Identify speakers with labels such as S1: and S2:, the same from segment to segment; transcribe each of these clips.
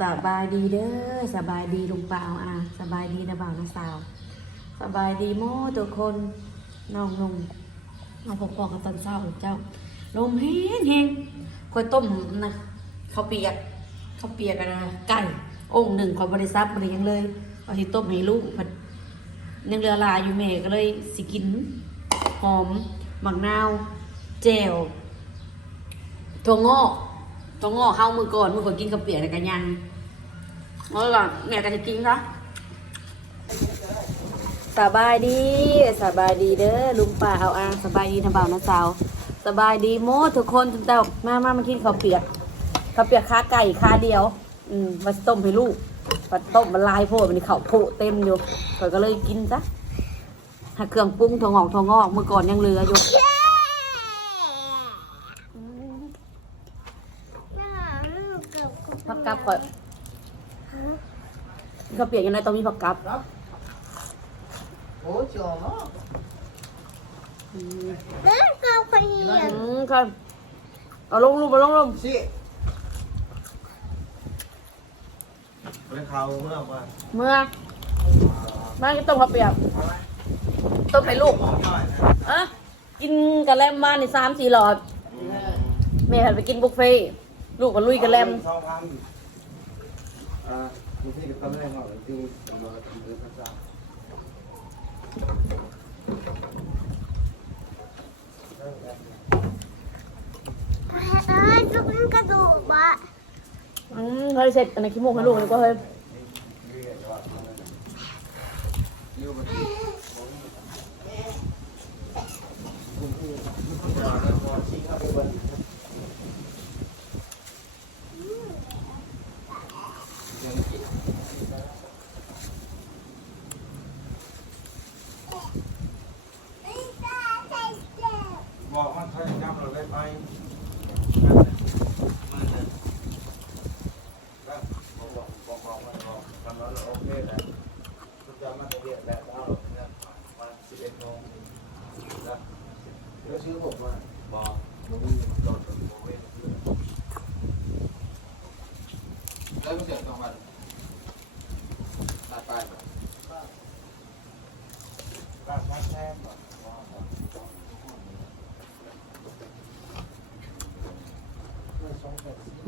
S1: สบายดีเด้อสบายดีลุงเปล่าอะสบายดีนะบ่าวนะสาว สบายดีโม่ทุกคนน้องนุ่งน้องพอๆกับตอนเช้าเจ้า ลมแห้งแห้งคอยต้มนะข้าวเปียกข้าวเปียกกันนะไก่องค์หนึ่งของบริษัทบริยังเลยเอาที่ต้มให้ลูกผัดยังเหลือลายอยู่แม่ก็เลยสิกินหอมหมักนาว แจ่วถั่วงอก ถั่วงอเข้ามือก่อนมือก่อนกินข้าวเปียกแล้วกันยังเอาล่ะแม่ก็จะกินซะสบายดีสบายดีเด้อลุงป่าเอาอ่างสบายดีนะบ่าวนะสาวสบายดีโมทุกคนทุกเจ้ามามามากินข้าวเปียกข้าวเปียกขาไก่ขาเดียว อืมมาต้มให้ลูกมาต้มมันลายโพดมันนี่ข้าวโพเต็มอยู่ก็เลยกินซะหาเครื่องปรุงถั่วงอกถั่วงอกเมื่อก่อนยังเหลืออยู่ กกับข่อยข้าวเปียกยังไงต้องมีผักกับ
S2: Ủa trời nó
S3: แล้วเราไปเรียน
S1: อืมค่ะเอาลงลงมาลงลง
S2: xị Lên khâu mới không à
S1: เมื่อมากินต้มข้าวเปียกต้มให้ลูกอะกินกะแลมมานี่สามสี่หลอดแม่หันไปกินบุฟเฟ่ต์ลูกก็ลุยกะแลม
S3: เฮ้ยลูกนั่นกระดูกอะ
S1: อืมเฮ้ยเสร็จอันนี้โมูกให้ลูกเลยก็เฮ้ยคุ
S2: gonna let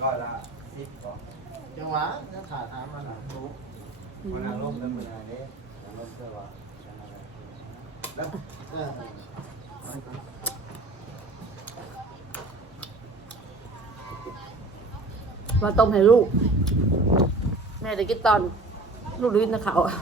S2: gọi là ship bỏ
S4: จังหวะจะถ่ายถามมันอะรู้
S2: con nào lốp lên mình này đấy là lốp cơ vào đâu
S4: เออ
S1: มาต้มให้ลูก แม่จะกินตอน ลูกลิ้นนะเขาอะ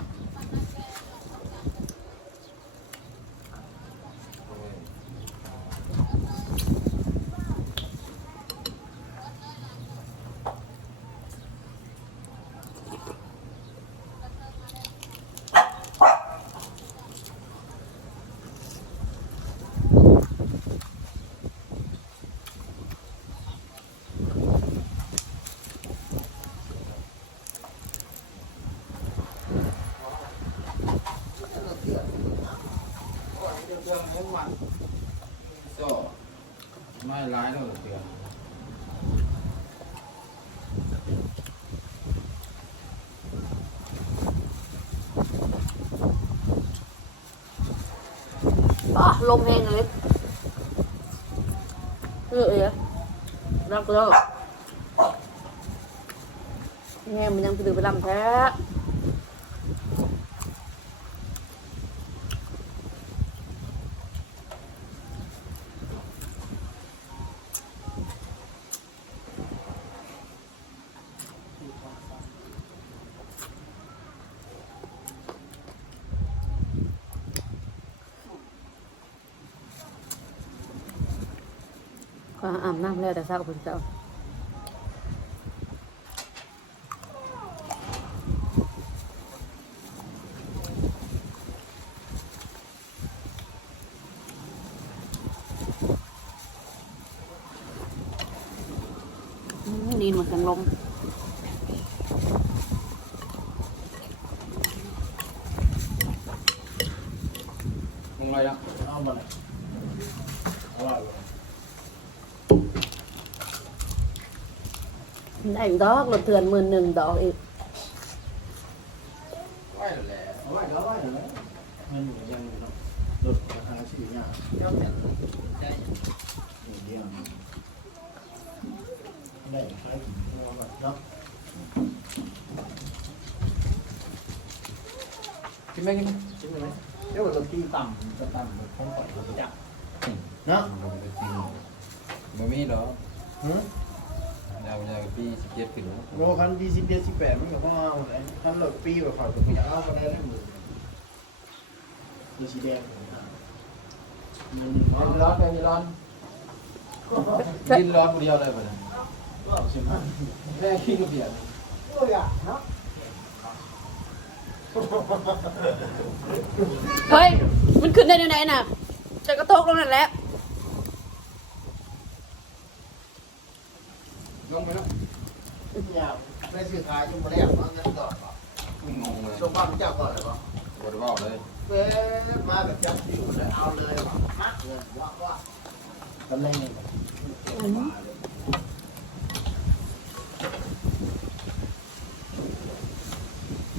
S2: ไม่ร้ายแล้วเตือน
S1: อ้อ ลมแห้งเลยเออเออรักเลิกแง่มันยังไปดือไปลำแท้ ก็อาบน้ำแล้วแต่เศร้าคุณเร้านี่มันกันลม
S2: ได้
S1: อีกดอกรถเถื่อนหมื่นหนึ่งดอกอีก
S2: ไหวแหละ
S4: เอาไว้เอาไว้เดี๋ยวนะมันอยู่ยังอยู่เนาะรถทางชื่อเนี่ยเจ้าเนี่ยได้อย่างเดียวได้ใช้เอาแบบเนาะ
S2: กินไหมกินไหม
S4: ใช่ไหมเดี๋ยวเราตีต่ำจะต่ำแบบคนปล่อยเราไปจับเนาะ
S2: บ่มีหรอ
S4: หือ
S2: เราจะปีสิบเจ็ดกิโล
S4: โลคันที่สิบเอ็ดสิบแปดมันก็ต้องเอาเลยคันหลดปีแบบเขาก็ไม่อยากเอาก็ได้แล้วมือตัวสีแดงมัน
S2: ร้อนร้อนไปร้อนกินร้อนคนเดียวเลยป่ะเนี่ย
S4: ก็ใช่ไหม
S2: แม่กินกับเบียร์
S4: โอ้ยอะเนาะ
S1: เฮ้ย มันขึ้นได้ยังไงน่ะจะกระโตกลงนั่นแหละ
S2: งไปแล้ว
S4: อย่าได้สื่อขายยังไม่ได้เอาเงินก่อนป่ะ
S2: งงเลย
S4: ชมบ้านเจ้าก่อนเลยป่ะ
S2: บไดว่าเลย
S4: เว้มาแบบจับอยู่แล้วเอาเลยป่ะมัดเงินว่าว่าตำแหน่ง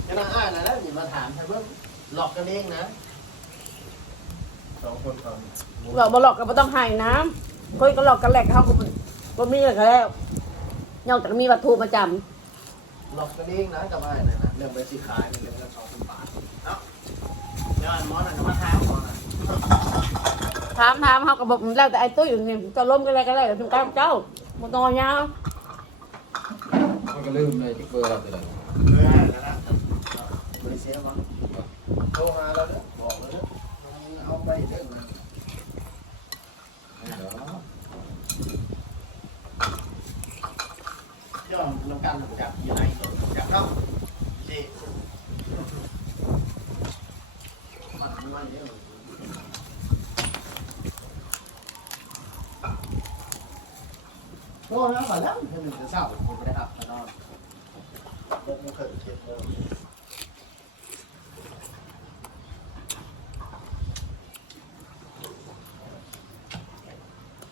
S4: จะน่าอ่านนะแล้วอย่ามาถามใช่เพิ่มหลอกกันเองนะสองคนก่อน
S1: เราบหลอกก็บ่ต้องใหายน้ำคนก็หลอกกันแหลกเขาก็บ่บ่มีอะไรแล้ว นอกจากมีวัตถุประจ
S4: หลอกกันเองนะกับไอ้นั่นนะเรื่องไปซื้อขายมันเรื่องเงินสองพันบาทเนาะเดี๋ยวอันมอนั่นก็มาถามมอนั่นำ
S1: ถามถามเขาก็บอกแล้วแต่ไอ้ตุ้ยอยู่นี่จะล้มกันแล้วก็แล้วถึงกลางเจ้าบ่ต้องเอายาว
S2: มันก็ลืมเลยที่เบอร์เราตัวไหน
S4: เออนั่นนะบริเซียมั้งโทรหาเราเนี่ยบอกแล้วเนี่ยเอาไปเรื่องนะ
S2: ไม่เหรอ
S4: ย่อมลำกันจับยังไงจับเข้าสิมันมันเยอะ โอ้แล้วก่อนแล้วหนึ่งจะเศร้าผมไม่ได้ครับนอนหกมงครึ่งเจ็ดโมง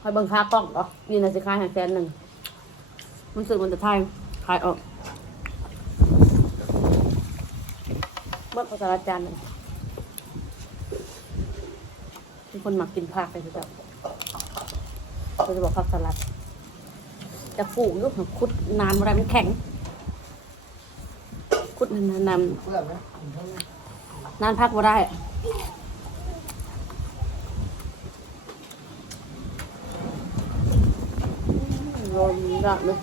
S1: คอยเบิ่งค่ากล้องก็นี่นะสิขายห้แสนหนึ่ง มันสึกมันจะทายขายออกเบิ่งภาษาอาจารย์หนึ่งมีคนหมักกินผักเลยทีเดียวเขาจะบอกผักสลัด จะปลูกลูกขุดนานอะไรมันแข็ง ขุดนานๆนาน
S4: เพื่อนไหม
S1: นานพักบ่ได้รนดักเลย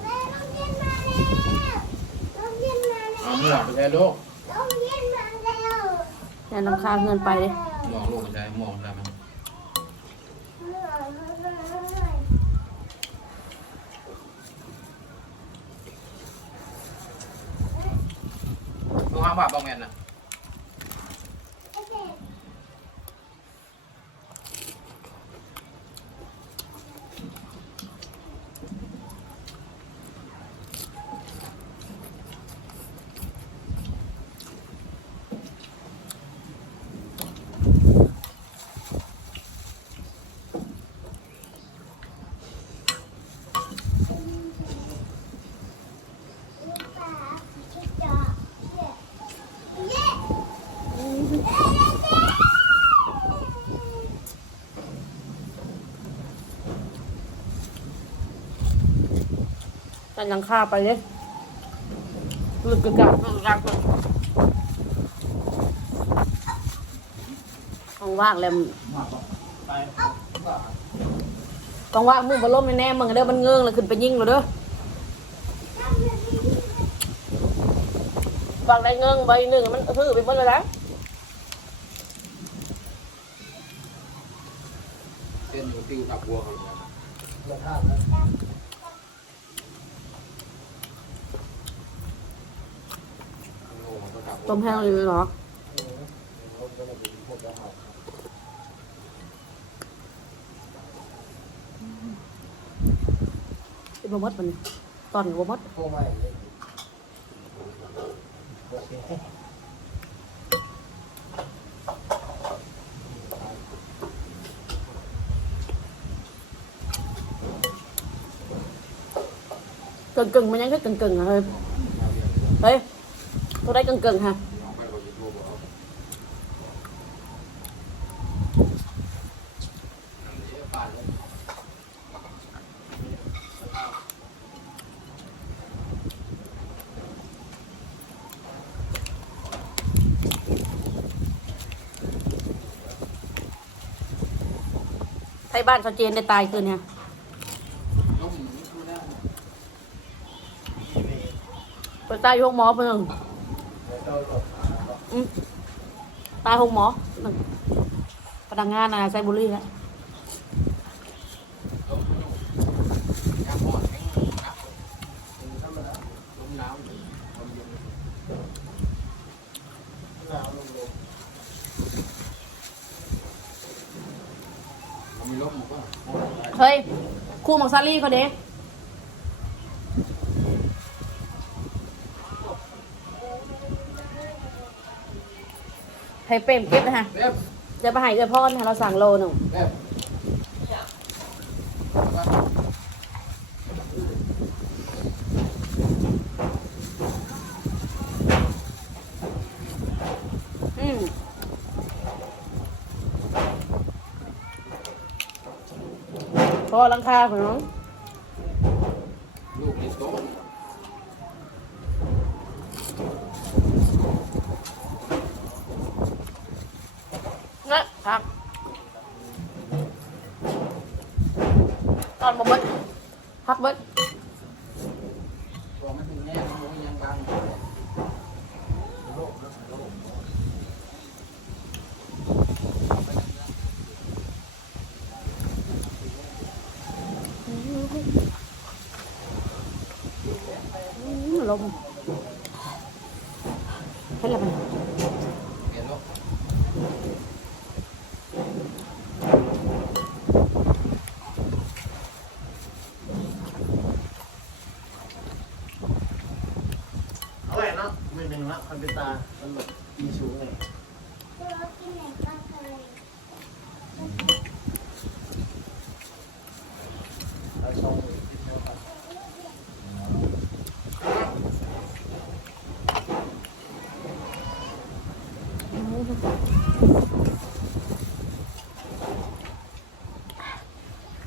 S2: เอาหมวกไปใช้ลูก
S1: แค่น้ำค้างเงินไปเลย
S2: หมวกลูกไปใช้หมวกใช่ไหม ห้ามบาปบางแมนนะ
S1: แต่ยังค่าไปเลยลึกกึกกักกึกกักต้องว่างแล้ว
S4: ไป
S1: ต้องว่างมึงบอล่มแน่ๆมึงเด้อมันเงื้องเลยขึ้นไปยิงเลยเด้อฟังได้เงื้องใบหนึ่งมันพื้ไปหมดเลยนะ
S2: เส้นติวตับวัวเขาเลยนะ
S4: เลิกห้ามแล้ว
S2: โอ้มันก็ ต้
S1: มแห้งเลยเหรอเป็นบะมดมันตอนบ่มด
S4: โอ้ไม่โอเค
S1: กึ่งกึ่งๆมันยังแค่กึ่งกึ่งๆอะเฮ้ยเฮ้ย ตัวได้กึ่งกึ่งๆฮะไทยบ้านเขาเจนได้ตายคืนเนี่ยไปตายอยู่ห้องหมอเพิ่ง อืมตายห้องหมอหนึ่งพนักงานนะไซบุรีแล้ว
S4: หนาวลงลง
S2: มีลมก็
S1: เฮ้ยครูมังซารี่เขาเด้ ให้เปรมเก็บนะฮะ
S2: เรียบ
S1: จะไปให้เอื้อพ่อนะเราสั่งโลหนึ่ง
S2: เรียบ
S1: อืมพอหลังคาของน้อง
S2: ลูกในโต๊ะ
S1: นะครับ ตอนบ่เบิดพักเบิด
S2: ตัวมันถึงแง่มันยังดัง
S1: อืมลมเห็นแล้วมัน
S2: เปลี่ยนลูก
S4: เอาไว้เนาะไม่หนึ่งละคอนเป็นตามันแบบปีสูงเลย
S3: เรากินไหนก็เคย
S4: เราชมติดเดียวกัน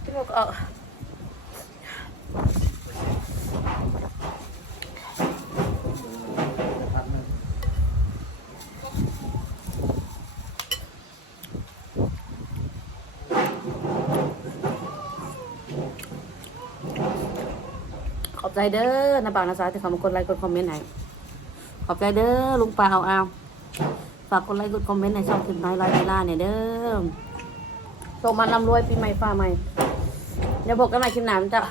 S1: ที่เราเอา
S4: พักหนึ่ง
S1: ขอบ ใจเด้อนะบ่าวนะสาวที่เขามากดไลค์กดคอมเมนต์ให้ขอบใจเด้อลุงปลาเอาเอาฝากกดไลค์กดคอมเมนต์ในช่องถึงน้อยไลฟ์เวลาเนี่ยเด้อโชมมันร่ำรวยปีใหม่ฟ้าใหม่เดี๋ยวพบกันใหม่คลิปหน้าจ้ะ